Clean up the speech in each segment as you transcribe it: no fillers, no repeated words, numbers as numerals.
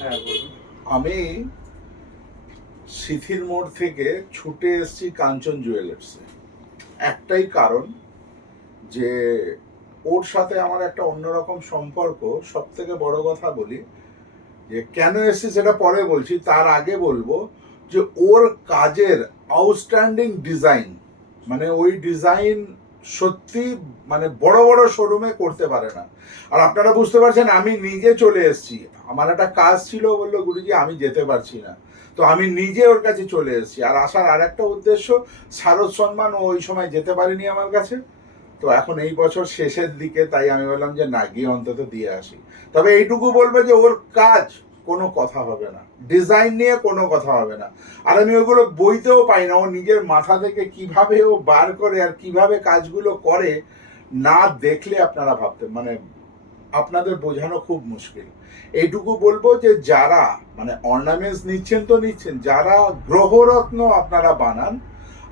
হ্যাঁ, বলুন। আমি সিথির মোড় থেকে ছুটে এসেছি কাঞ্চন জুয়েলার্সে। একটাই কারণ যে ওর সাথে আমার একটা অন্যরকম সম্পর্ক। সব থেকে বড় কথা বলি যে কেন এসেছি সেটা পরে বলছি, তার আগে বলবো যে ওর কাজের আউটস্ট্যান্ডিং ডিজাইন, মানে ওই ডিজাইন সত্যি মানে বড় বড় শোরুমে করতে পারে না। আর আপনারা বুঝতে পারছেন আমি নিজে চলে এসেছি, আমার একটা কাজ ছিল, বললো গুরুজি আমি যেতে পারছি না, তো আমি নিজে ওর কাছে চলে এসেছি। আর আসার আর একটা উদ্দেশ্য, শারদ সম্মান ও ওই সময় যেতে পারিনি আমার কাছে, তো এখন এই বছর শেষের দিকে, তাই আমি বললাম যে না, গিয়ে অন্তত দিয়ে আসি। তবে এইটুকু বলবে যে ওর কাজ কোনো কথা হবে না, ডিজাইন নিয়ে কোনো কথা হবে না। আর আমি ওগুলো বইতেও পাই না, ও নিজের মাথা থেকে কিভাবে ও বার করে আর কিভাবে কাজগুলো করে, না দেখলে আপনারা ভাবতে মানে আপনাদের বোঝানো খুব মুশকিল। এইটুকু বলবো যে যারা মানে অর্নামেন্টস নিচ্ছেন তো নিচ্ছেন, যারা গ্রহরত্ন আপনারা বানান,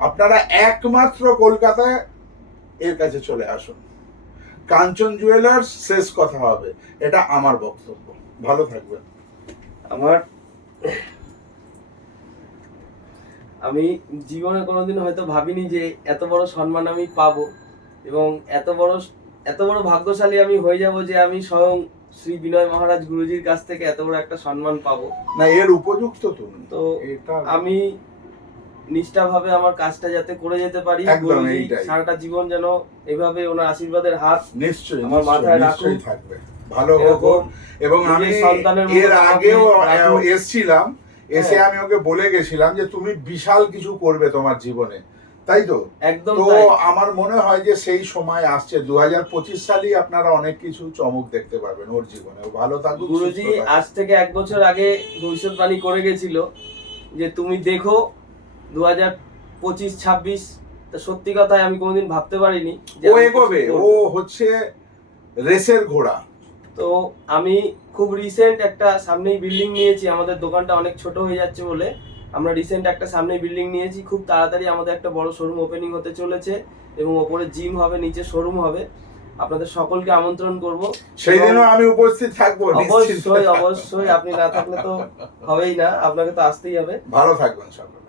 আপনারা একমাত্র কলকাতায় এর কাছে চলে আসুন। কাঞ্চন জুয়েলার্স, শেষ কথা হবে, এটা আমার বক্তব্য। ভালো থাকবেন। আমার আমি জীবনে কোনোদিন হয়তো ভাবিনি যে এত বড় সম্মান আমি পাবো এবং এত বড় ভাগ্যশালী আমি হয়ে যাব যে আমি স্বয়ং শ্রী বিনয় মহারাজ গুরুজির কাছ থেকে এত বড় একটা সম্মান পাবো। না, এর উপযুক্ত তুমি তো এটা। আমি নিষ্ঠাভাবে আমার কাজটা যাতে করে যেতে পারি, একদম গুরুজি এইটাই। সারাটা জীবন যেন এভাবে ওনার আশীর্বাদের হাত নিশ্চয়ই আমার মাথায় নিশ্চয়ই রাখুন। থাকবে, ভালো হোক। এরকম এবং আমি নিজের সন্তানের মতো এর আগেও রাখুন। এসছিলাম, এসে হ্যাঁ। আমি ওকে বলে গেছিলাম যে তুমি বিশাল কিছু করবে তোমার জীবনে, তাই তো? একদম তো তাই। আমার মনে হয় যে সেই সময় আসছে, 2025 সালেই আপনারা অনেক কিছু চমক দেখতে পারবেন ওর জীবনে। ও ভালো থাকুক, গুরুজি সুস্থ থাকুক। আজ থেকে 1 বছর আগে ভবিষ্যৎবাণী করে গেছিল যে তুমি দেখো 2025-26। তা সত্যি কথাই আমি কোনোদিন ভাবতে পারিনি যে ও আমি এগোবে, কিছু ও করবো। হচ্ছে রেসের ঘোড়া। তো আমি খুব রিসেন্ট একটা সামনেই বিল্ডিং নিয়েছি, আমাদের দোকানটা অনেক ছোট হয়ে যাচ্ছে বলে আমরা রিসেন্ট একটা সামনেই বিল্ডিং নিয়েছি। খুব তাড়াতাড়ি আমাদের একটা বড় শোরুম ওপেনিং হতে চলেছে এবং ওপরে জিম হবে, নিচে শোরুম হবে। আপনাদের সকলকে আমন্ত্রণ করব। সেই দিনও আমি উপস্থিত থাকবো। অবশ্যই অবশ্যই, আপনি না থাকলে তো হবেই না, আপনাকে তো আসতেই হবে। ভালো থাকবেন সকলে।